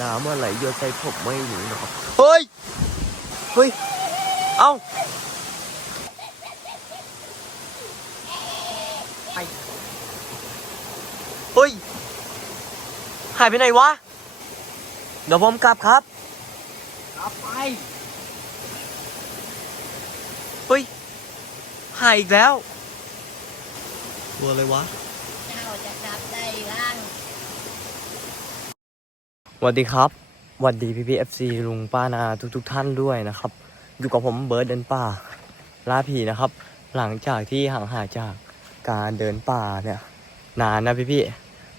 น้ำอะไรหยดใส่ผมไม่รู้นะครับ เฮ้ย เฮ้ย เอ้าไอ้เฮ้ย หายไปไหนวะ เดี๋ยวผมกลับครับ กลับไป เฮ้ย หายอีกแล้ว ตัวอะไรวะ เจ้าจะกลับได้ร่าง ส วัสดีครับสวัสดีพี่พีเอฟซีลุงป้านาทุกทุกๆท่านด้วยนะครับ อยู่กับผมเบิร์ดเดินป่าล่าผีนะครับ หลังจากที่ห่างหายจากการเดินป่าเนี่ยนานนะพี่พี่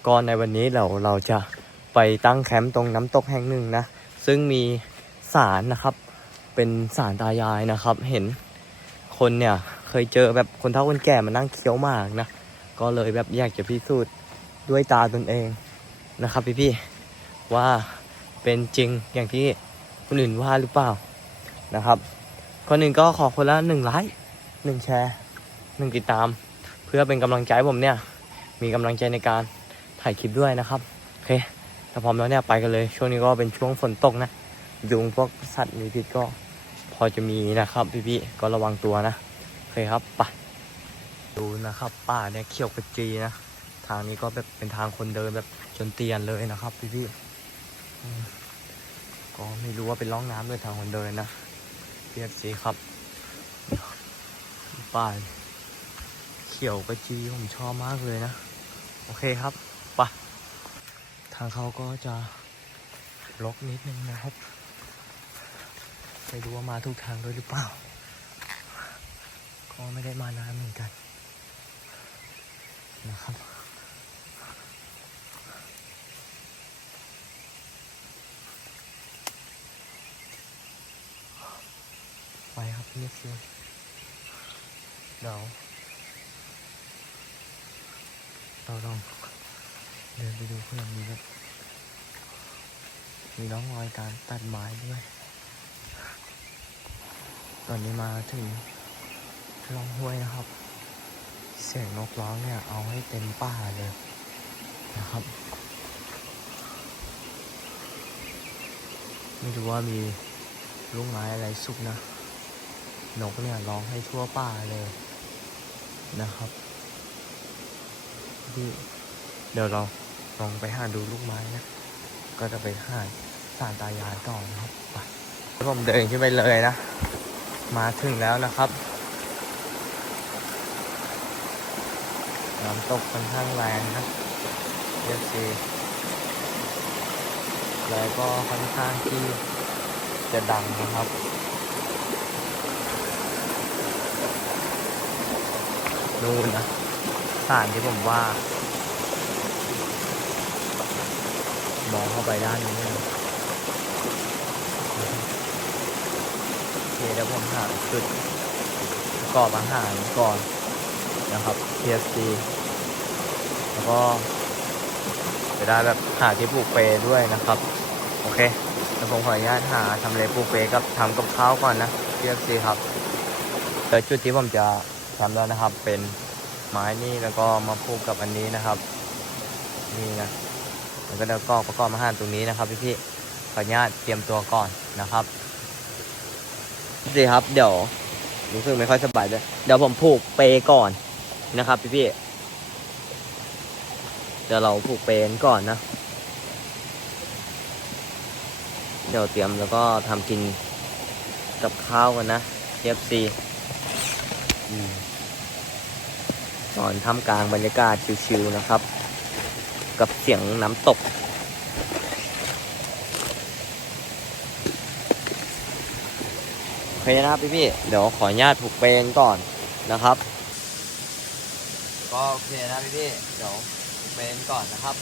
ก่อนในวันนี้เราเราจะไปตั้งแคมป์ตรงน้ำตกแห่งหนึ่งนะ ซึ่งมีสารนะครับ เป็นสารตายายนะครับ เห็นคนเนี่ยเคยเจอแบบคนเฒ่าคนแก่มานั่งเคี้ยวมากนะ ก็เลยแบบอยากจะพิสูจน์ด้วยตาตนเองนะครับพี่พี่ ว่าเป็นจริงอย่างที่คนอื่นว่าหรือเปล่านะครับ คนอื่นก็ขอคนละหนึ่งไลค์หนึ่งแชร์หนึ่งติดตาม เพื่อเป็นกำลังใจผมเนี่ย มีกำลังใจในการถ่ายคลิปด้วยนะครับโอเคถ้าพร้อมแล้วเนี่ยไปกันเลย ช่วงนี้ก็เป็นช่วงฝนตกนะยุงพวกสัตว์มีพิษก็พอจะมีนะครับ พี่ๆก็ระวังตัวนะโอเคครับไปดูนะครับป่าเนี่ยเขียวกระจีนะทางนี้ก็แบบเป็นทางคนเดินแบบจนเตียนเลยนะครับ พี่พี่ๆ ก็ไม่รู้ว่าเป็นร่องน้ำด้วยทางคนเดินนะเรียกสีครับป้าเขียวกระจีผมชอบมากเลยนะ โอเคครับไปะทางเขาก็จะลกนิดนึงนะครับไม่รู้ว่ามาทุกทางด้วยหรือเปล่า ก็ไม่ได้มานานเหมือนกันนะครับ ครับพี่เซียนเดี๋ยวเราลองเดินไปดูเพื่อนมีแบบมีน้องรอยการตัดไม้ด้วย ตอนนี้มาถึงลองห้วยนะครับ เสียงนกร้องเนี่ยเอาให้เต็มป่าเลยนะครับไม่รู้ว่ามีลูกไม้อะไรสุกนะ นกเนี่ยร้องให้ทั่วป่าเลยนะครับที่เดี๋ยวเราลองไปหาดูลูกไม้นะ ก็จะไปหาสารตายายต่อนะครับไปผมเดินขึ้นไปเลยนะ มาถึงแล้วนะครับน้ำตกค่อนข้างแรงนะเยสซีแล้วก็ค่อนข้างที่จะดังนะครับ นู่นนะสถานที่ผมว่า มองเข้าไปด้านนี้นะโอเคเดี๋ยวผมหาจุดประกอบอาหารก่อนนะครับ PSC แล้วก็จะได้แบบหาที่ปลูกเปย์ด้วยนะครับ โอเคแล้วผมขออนุญาตหาทำเลปลูกเปย์กับทำกับข้าวก่อนนะ PSC ครับเดี๋ยวจุดที่ผมจะ ทำแล้วนะครับ เป็นไม้นี่แล้วก็มาผูกกับอันนี้นะครับ นี่นะแล้วก็เดี๋ยวก็ประกอบอาหาตรงนี้นะครับ พี่ๆขออนุญาตเตรียมตัวก่อนนะครับดีครับ เดี๋ยวรู้สึกไม่ค่อยสบายด้วยเดี๋ยวผมผูกเปย์ก่อนนะครับ พี่ๆเดี๋ยวเราผูกเปย์กันก่อนนะ เดี๋ยวเตรียมแล้วก็ทำกินกับข้าวกันนะเอฟซี นอนท่ามกลางบรรยากาศชิวๆนะครับ กับเสียงน้ำตก โอเคนะครับพี่ๆเดี๋ยวขออนุญาตผูกเปรย์ก่อนนะครับ ก็โอเคนะพี่ๆเดี๋ยวผูกเปรย์ก่อนนะครับ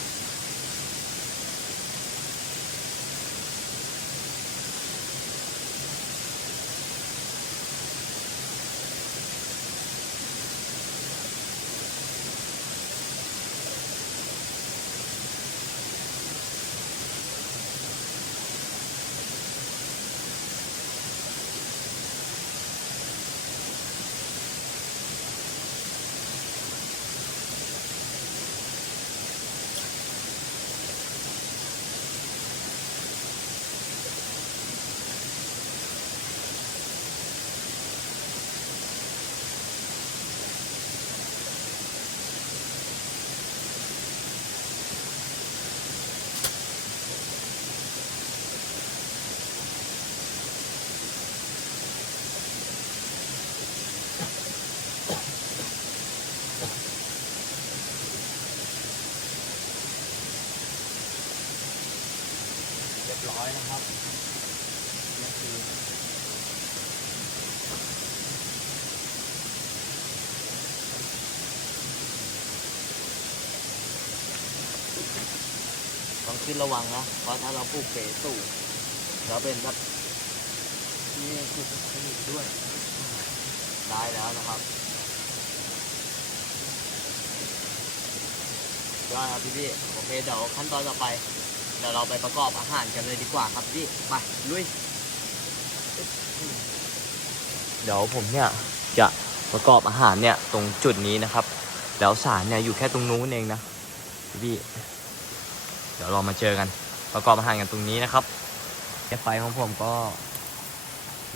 ขึ้นระวังนะเพราะถ้าเราปลูกเปสูงแล้วเป็นแบบนี่คือสนิทด้วย ได้แล้วนะครับได้ครับพี่พี่โอเคเดี๋ยวขั้นตอนต่อไปเดี๋ยวเราไปประกอบอาหารกันเลยดีกว่าครับพี่ไปลุยเดี๋ยวผมเนี่ยจะประกอบอาหารเนี่ยตรงจุดนี้นะครับ แล้วสารเนี่ยอยู่แค่ตรงนู้นเองนะพี่ เดี๋ยวเรามาเจอกัน ประกอบอาหารกันตรงนี้นะครับไฟของผมก็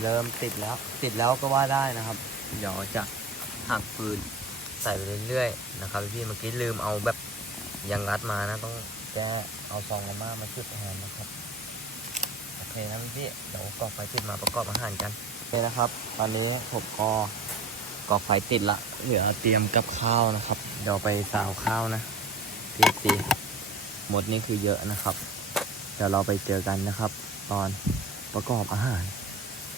เริ่มติดแล้ว ติดแล้วก็ว่าได้นะครับ เดี๋ยวจะหักฟืนใส่ไปเรื่อยๆนะครับพี่ๆเมื่อกี้ลืมเอาแบบยังรัดมานะ ต้องแก้เอาซองละมามาจุดแทนนะครับโอเคนะพี่ๆเดี๋ยวก่อไฟติดมาประกอบอาหารกันโอเคนะครับ ตอนนี้ผมก็ก่อไฟติดละเหลือเตรียมกับข้าวนะครับ เดี๋ยวไปสาวข้าวนะพี่ตีห มดนี่คือเยอะนะครับ เดี๋ยวเราไปเจอกันนะครับ ตอนประกอบอาหาร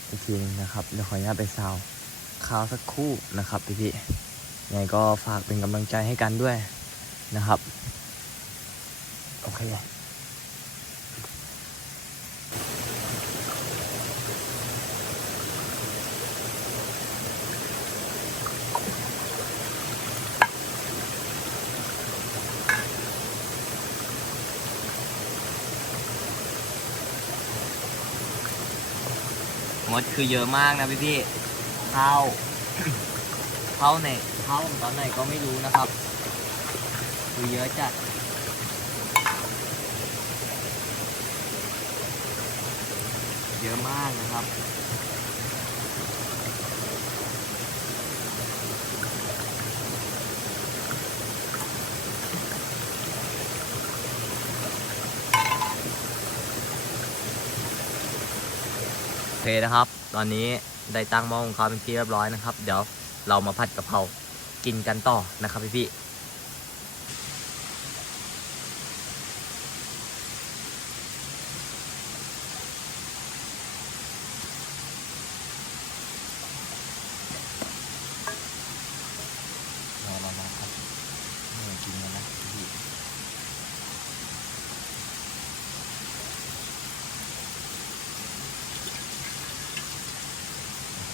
อีกทีนึงนะครับเดี๋ยวขออนุญาตไปซาวข้าวสักครู่นะครับพี่พี่ๆยังไงก็ฝากเป็นกำลังใจให้กันด้วยนะครับ โอเค ดคือเยอะมากนะพี่พี่ๆเข้าเข้าในเข้าตอนไหนก็ไม่รู้นะครับ คือเยอะจัดเยอะมากนะครับ เคนะครับ ตอนนี้ได้ตั้งหม้อของเขาเป็นที่เรียบร้อยนะครับ เดี๋ยวเรามาผัดกะเพรากินกันต่อนะครับพี่พี่รอเรามาครับเหนื่อยกินแล้วนะพี่พี่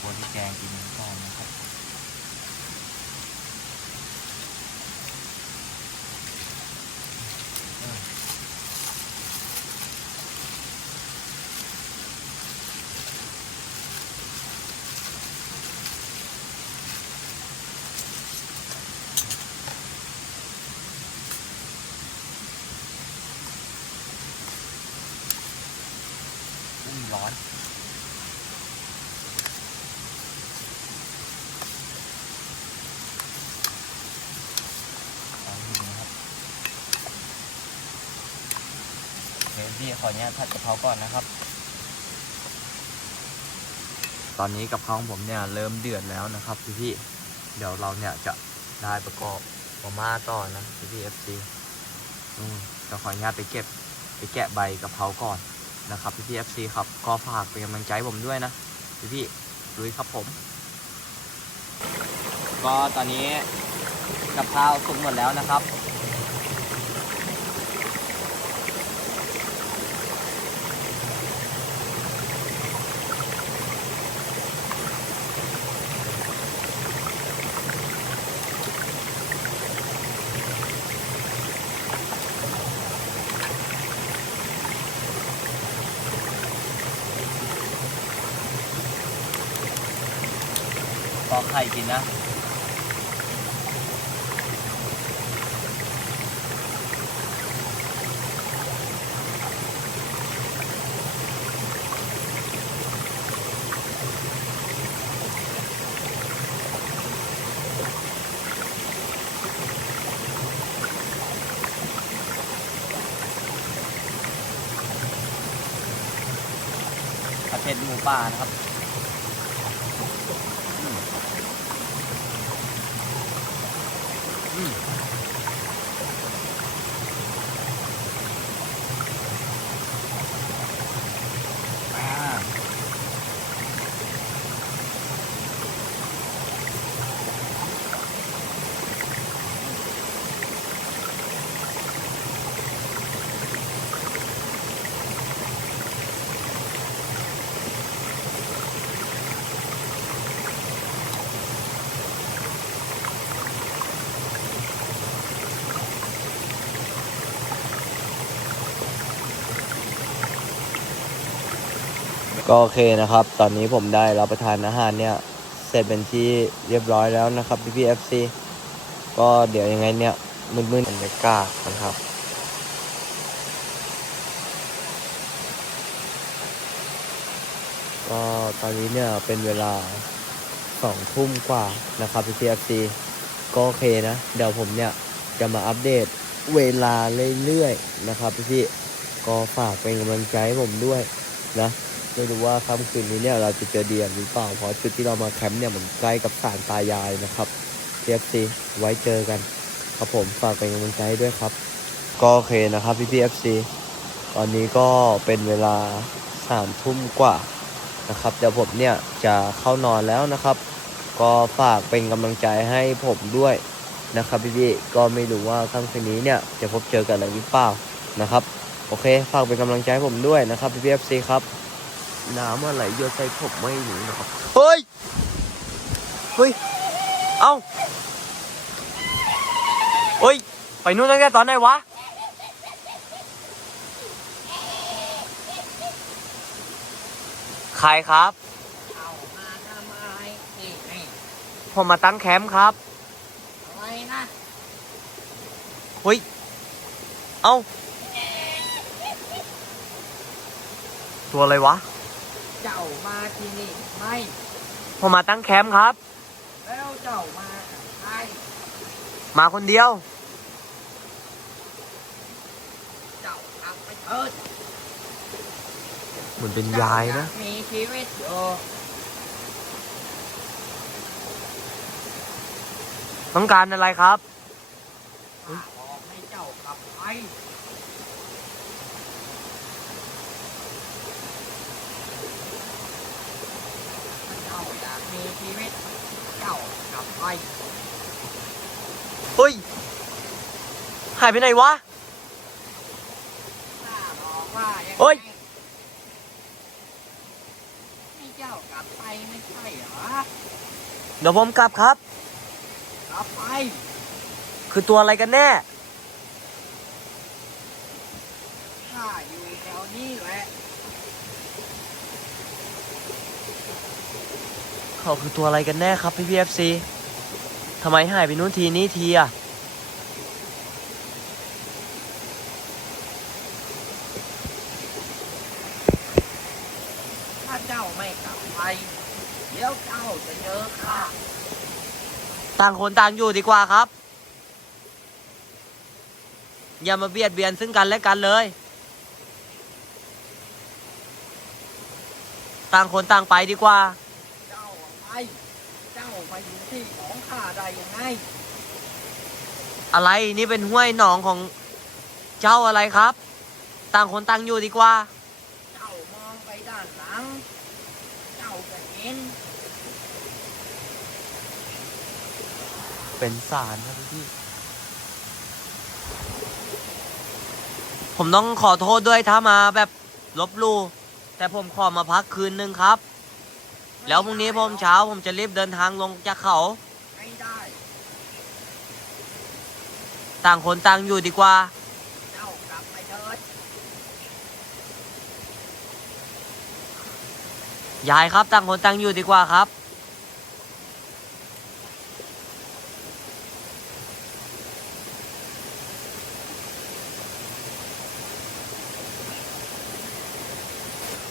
ควรที่ แกงกินก่อนนะครับอุ้ยร้อน เอาอยู่นะครับเดี๋ยวพี่ ขออนุญาตผัดกะเพราก่อนนะครับ ตอนนี้กะเพราของผมเนี่ยเริ่มเดือดแล้วนะครับพี่พี่เดี๋ยวเราเนี่ยจะได้ประกอบมาม่าต่อนะพี่พี่เอฟซีอืมจะขออนุญาตไปเก็บไปแกะใบกะเพราก่อนนะครับพี่พี่เอฟซีครับก็ฝากเป็นกำลังใจผมด้วยนะพี่พี่ลุยครับผม ก็ตอนนี้กับข้าวสุกหมดแล้วนะครับ อกไข่กินนะเผ็ดหมูป่านะครับ ก็โอเคนะครับ ตอนนี้ผมได้รับประทานอาหารเนี่ยเสร็จเป็นที่เรียบร้อยแล้วนะครับพี่พีเอฟซีก็เดี๋ยวยังไงเนี่ยมืดๆบรรยากาศนะครับก็ตอนนี้เนี่ยเป็นเวลาสองทุ่มกว่านะครับพี่พีเอฟซีก็โอเคนะ เดี๋ยวผมเนี่ยจะมาอัปเดตเวลาเรื่อยๆนะครับพี่พี่ก็ฝากเป็นกำลังใจให้ผมด้วยนะ ไม่รู้ว่าค่ำคืนนี้เนี่ยเราจะเจอเดียนหรือเปล่าเพราะจุดที่เรามาแคมป์เนี่ยมันใกล้กับศาลตายายนะครับ PFC ไว้เจอกัน ครับผมฝากเป็นกำลังใจให้ด้วยครับ ก็โอเคนะครับพี่ PFC ตอนนี้ก็เป็นเวลาสามทุ่มกว่านะครับเดี๋ยวผมเนี่ยจะเข้านอนแล้วนะครับ ก็ฝากเป็นกำลังใจให้ผมด้วยนะครับพี่พี่ก็ไม่รู้ว่าค่ำคืนนี้เนี่ยจะพบเจอกันหรือเปล่านะครับ โอเคฝากเป็นกำลังใจให้ผมด้วยนะครับพี่ PFC ครับ น้ำอะไรหยดใส่ผมไม่รู้นะครับ เฮ้ย เฮ้ย เอ้าเฮ้ย ไปนู่นตั้งแต่ตอนไหนวะ ใครครับ เอามาทำอะไรนี่นี่ผมมาตั้งแคมป์ครับ อะไรนะเฮ้ย เอ้า ตัวอะไรวะ เจ้ามาที่นี่ไม่ผมมาตั้งแคมป์ครับ แล้วเจ้ามากับใครมาคนเดียว เจ้าทำไปเถิดเหมือนเป็นยายนะ เจ้มีชีวิตอยู่ต้องการอะไรครับข้าบอกให้เจ้ากลับไปถ้าเจ้าอยากมี ชีวิตเจ้ากลับไปเฮ้ย หายไปไหนวะ ข้าบอกว่ายังไงเฮ้ย ให้เจ้ากลับไปไม่ใช่เหรอ เดี๋ยวผมกลับครับ กลับไป คือตัวอะไรกันแน่ ข้าอยู่แถวนี้แหละ เขาคือตัวอะไรกันแน่ครับพี่พีเอฟซีทำไมหายไปนู้นทีนี้ทีอะถ้าเจ้าไม่กลับไปเดี๋ยวเจ้าจะเจอข้าต่างคนต่างอยู่ดีกว่าครับ อย่ามาเบียดเบียนซึ่งกันและกันเลย ต่างคนต่างไปดีกว่าเจ้าออกไป เจ้ามาอยู่ที่ของข้าได้ยังไง อะไรนี่เป็นห้วยหนองของเจ้าอะไรครับ ต่างคนต่างอยู่ดีกว่า เจ้ามองไปด้านหลัง เจ้าจะเห็น เป็นสารครับพี่ผมต้องขอโทษด้วยถ้ามาแบบลบหลู่แต่ผมขอมาพักคืนนึงครับ แล้วพรุ่งนี้ผมเช้าผมจะรีบเดินทางลงจากเขา ไม่ได้ ต่างคนต่างอยู่ดีกว่า เจ้ากลับไปเถิดยายครับต่างคนต่างอยู่ดีกว่าครับ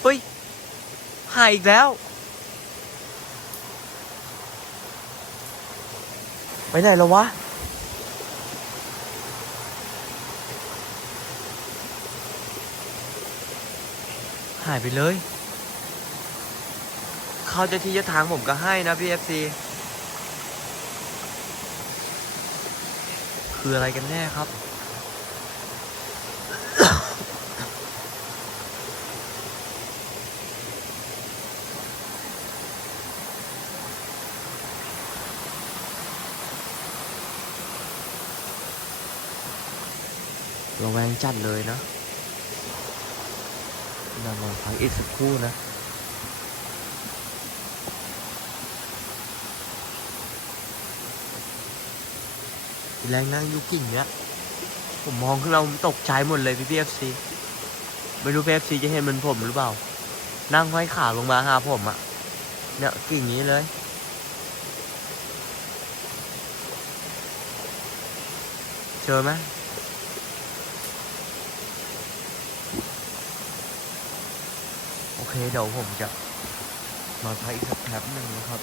เฮ้ย หายอีกแล้ว ไปไหนแล้ววะ หายไปเลย เขาจะที่จะทางผมก็ให้นะพี่เอฟซีคืออะไรกันแน่ครับ ระแวงจัดเลยนะนำลองพักอีกสักครู่นะทีแรงนั่งยุกิ่งเนี้ย ผมมองขึ้นมาตกใจหมดเลยพี่พีเอฟซีไม่รู้พีเอฟซีจะเห็นเหมันผมหรือเปล่า นั่งห้อยขาลงมาหาผมอะเนี่ยกิ่งนี้เลยเจอไหมโอ เคเดี๋ยวผมจะมาพักอีกสักแป๊บหนึ่งนะครับ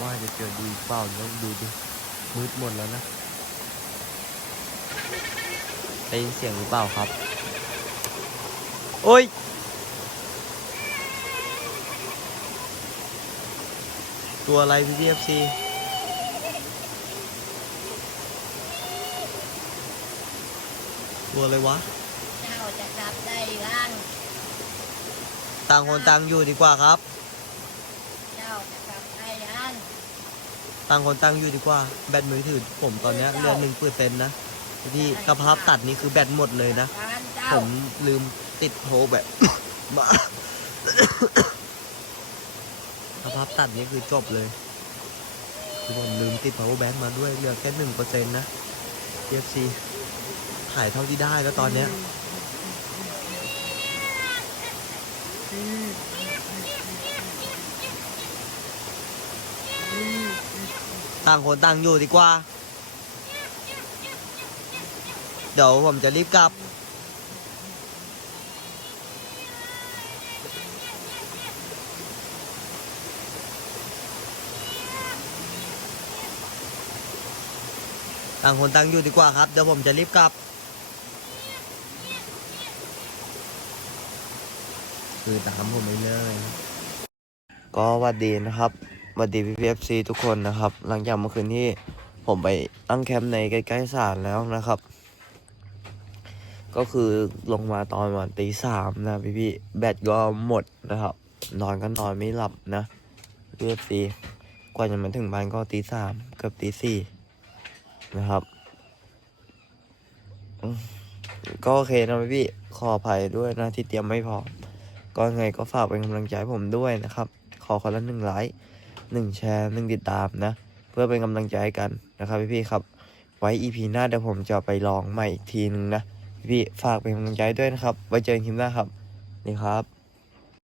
ว่าจะเจอดีเปล่าแล้วดูดิมืดหมดแล้วนะได้ยินเสียงหรือเปล่าครับ โอ้ยตัวอะไรพี่พีเอฟซีตัวอะไรวะ เจ้าจะกลับได้ร่าง ต่างคนต่างอยู่ดีกว่าครับ เจ้าจะกลับได้ร่างต่างคนต่างอยู่ดีกว่า แบตมือถือผมตอนเนี้ยเหลือหนึ่งเปอร์เซ็นต์นะที่สภาพตัดนี่คือแบตหมดเลยนะการเจ้าผมลืมติดโทรแบบ มาสภาพตัดนี่คือจบเลยคือผมลืมติด power bank มาด้วยเหลือแค่หนึ่งเปอร์เซ็นต์นะ TFC ถ่ายเท่าที่ได้แล้วตอนเนี้ย ต่างคนต่างอยู่ดีกว่า เดี๋ยวผมจะรีบกลับ ต่างคนต่างอยู่ดีกว่าครับ เดี๋ยวผมจะรีบกลับ คือตามผมไปเลย ก็หวัดดีนะครับ หวัดดีพีพีเอฟซีทุกคนนะครับ หลังจากเมื่อคืนที่ผมไปตั้งแคมป์ในใกล้ๆศาลแล้วนะครับ ก็คือลงมาตอนวันตีสามนะพี่พี่แบตก็หมดนะครับ นอนก็นอนไม่หลับนะพีเอฟซีกว่าจะมาถึงบ้านก็ตีสามเกือบตีสี่นะครับ ก็โอเคนะพี่พี่ขออภัยด้วยนะที่เตรียมไม่พร้อมก็ไงก็ฝากเป็นกำลังใจผมด้วยนะครับ ขอคนละหนึ่งไลค์ หนึ่งแชร์หนึ่งติดตามนะ เพื่อเป็นกำลังใจกันนะครับพี่ๆครับ ไว้ EP หน้าเดี๋ยวผมจะไปลองใหม่อีกทีหนึ่งนะ พี่ๆฝากเป็นกำลังใจด้วยนะครับ ไว้เจอกันคลิปหน้าครับ นี่ครับ